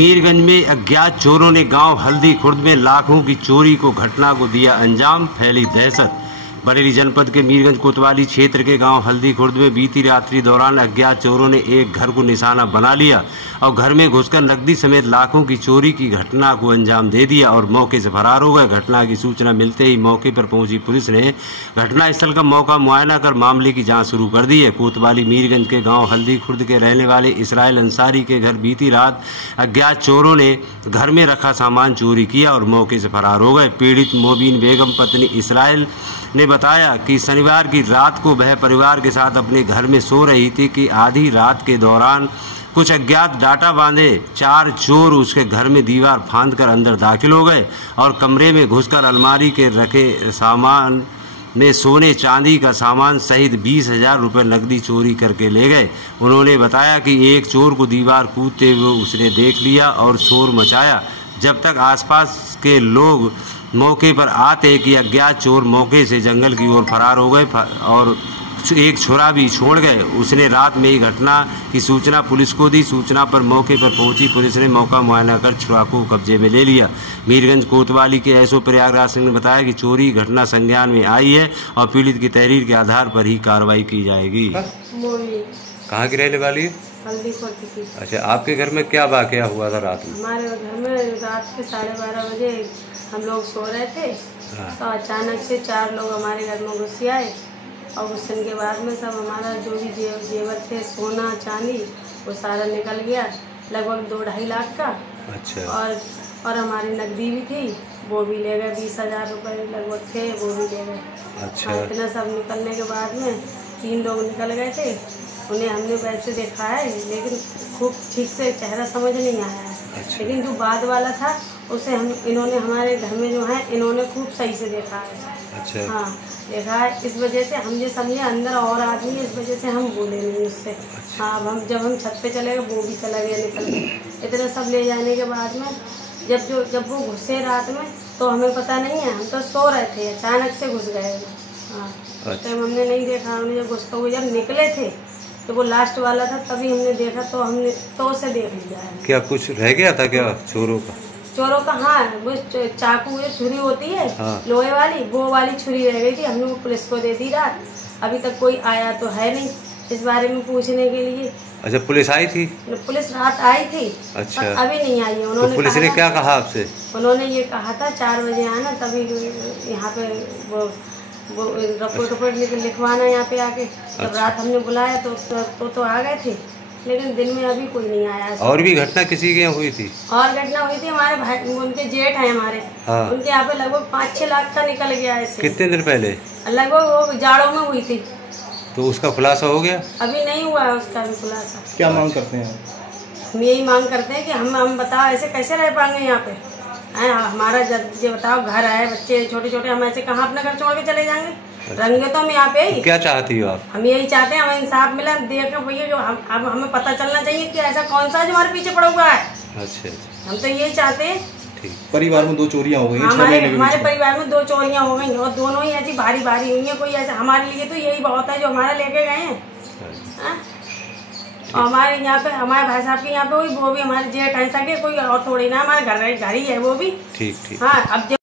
मीरगंज में अज्ञात चोरों ने गांव हल्दी खुर्द में लाखों की चोरी को घटना को दिया अंजाम, फैली दहशत। बरेली जनपद के मीरगंज कोतवाली क्षेत्र के गांव हल्दी खुर्द में बीती रात्रि दौरान अज्ञात चोरों ने एक घर को निशाना बना लिया और घर में घुसकर नकदी समेत लाखों की चोरी की घटना को अंजाम दे दिया और मौके से फरार हो गए। घटना की सूचना मिलते ही मौके पर पहुंची पुलिस ने घटनास्थल का मौका मुआयना कर मामले की जांच शुरू कर दी है। कोतवाली मीरगंज के गांव हल्दी खुर्द के रहने वाले इसराइल अंसारी के घर बीती रात अज्ञात चोरों ने घर में रखा सामान चोरी किया और मौके से फरार हो गए। पीड़ित मोबिन बेगम पत्नी इसराइल ने बताया कि शनिवार की रात को वह परिवार के साथ अपने घर में सो रही थी कि आधी रात के दौरान कुछ अज्ञात डाटा बांधे 4 चोर उसके घर में दीवार फांदकर अंदर दाखिल हो गए और कमरे में घुसकर अलमारी के रखे सामान में सोने चांदी का सामान सहित 20,000 रुपये नकदी चोरी करके ले गए। उन्होंने बताया कि एक चोर को दीवार कूदते हुए उसने देख लिया और शोर मचाया। जब तक आसपास के लोग मौके पर आते कि अज्ञात चोर मौके से जंगल की ओर फरार हो गए और एक छुरा भी छोड़ गए। उसने रात में ही घटना की सूचना पुलिस को दी। सूचना पर मौके पर पहुंची पुलिस ने मौका मुआयना कर छुरा को कब्जे में ले लिया। मीरगंज कोतवाली के एसओ प्रयागराज सिंह ने बताया कि चोरी घटना संज्ञान में आई है और पीड़ित की तहरीर के आधार पर ही कार्रवाई की जाएगी। कहाँ की रहने वाली है? हल्दी खुर्द की। अच्छा, आपके घर में क्या वाकया हुआ था रात में? हमारे घर में रात के 12:30 बजे हम लोग सो रहे थे। हाँ। तो अचानक से 4 लोग हमारे घर में घुस आए और घुसने के बाद में सब हमारा जो भी जेवर थे, सोना चांदी, वो सारा निकल गया, लगभग 2-2.5 लाख का। अच्छा। और हमारी नकदी भी थी, वो भी ले गए। 20,000 रुपये लगभग थे, वो भी ले गए। अच्छा। इतना सब निकलने के बाद में 3 लोग निकल गए थे। उन्हें हमने वैसे देखा है लेकिन खूब ठीक से चेहरा समझ नहीं आया है। अच्छा। लेकिन जो बाद वाला था उसे इन्होंने हमारे घर में जो है इन्होंने खूब सही से देखा है। अच्छा। हाँ, देखा है। इस वजह से हम ये समझे अंदर और आदमी, इस वजह से हम बोले नहीं उससे। अच्छा। हाँ, जब हम छत पे चले गए वो भी चला गया निकल गया। इतना सब ले जाने के बाद में जब वो घुसे रात में तो हमें पता नहीं है, हम तो सो रहे थे, अचानक से घुस गए। हाँ। अच्छा। तो हमने नहीं देखा, हमने जब घुसते हुए जब निकले थे तो वो लास्ट वाला था, तभी हमने देखा तो हमने तो उसे देख लिया है। क्या कुछ रह गया था क्या चोरों का? हाँ, वो चाकू जो छुरी होती है। हाँ। लोहे वाली, वो वाली छुरी रह गई थी, हमने वो पुलिस को दे दी रात। अभी तक कोई आया तो है नहीं इस बारे में पूछने के लिए। अच्छा, पुलिस आई थी? पुलिस रात आई थी। अच्छा। अभी नहीं आई है। उन्होंने तो पुलिस ने क्या कहा आपसे? उन्होंने ये कहा था 4 बजे आना, तभी यहाँ पे वो रिपोर्ट लिखवाना यहाँ पे आके। तब रात हमने बुलाया तो आ गए थे, लेकिन दिन में अभी कोई नहीं आया। और भी घटना किसी के यहाँ हुई थी? और घटना हुई थी, हमारे भाई, उनके जेठ हैं हमारे। हाँ। उनके यहाँ पे लगभग 5-6 लाख का निकल गया ऐसे। कितने दिन पहले? लगभग वो जाड़ों में हुई थी। तो उसका खुलासा हो गया? अभी नहीं हुआ है उसका भी खुलासा। क्या मांग करते हैं? हम यही मांग करते हैं कि हम बताओ ऐसे कैसे रह पाएंगे यहाँ पे। हमारा ये बताओ, घर है, बच्चे छोटे छोटे, हम ऐसे कहाँ अपना घर छोड़ के चले जाएंगे? रहेंगे तो हम यहाँ पे ही। क्या चाहती हो आप? हम यही चाहते हैं, हमें इंसाफ मिला। देख भैया अब हमें पता चलना चाहिए कि ऐसा कौन सा जो हमारे पीछे पड़ा हुआ है। अच्छा। हम तो यही चाहते हैं। परिवार में 2 चोरियां हो गई। हमारे परिवार में 2 चोरियां हो गई और दोनों ही ऐसी भारी भारी हुई है। कोई ऐसा हमारे लिए तो यही बहुत है जो हमारा लेके गए हैं। और हमारे यहाँ पे हमारे भाई साहब के यहाँ पे वो भी हमारे जेठ ऐसा के कोई और थोड़ी ना, हमारे घर ही है वो भी। ठीक। हाँ, अब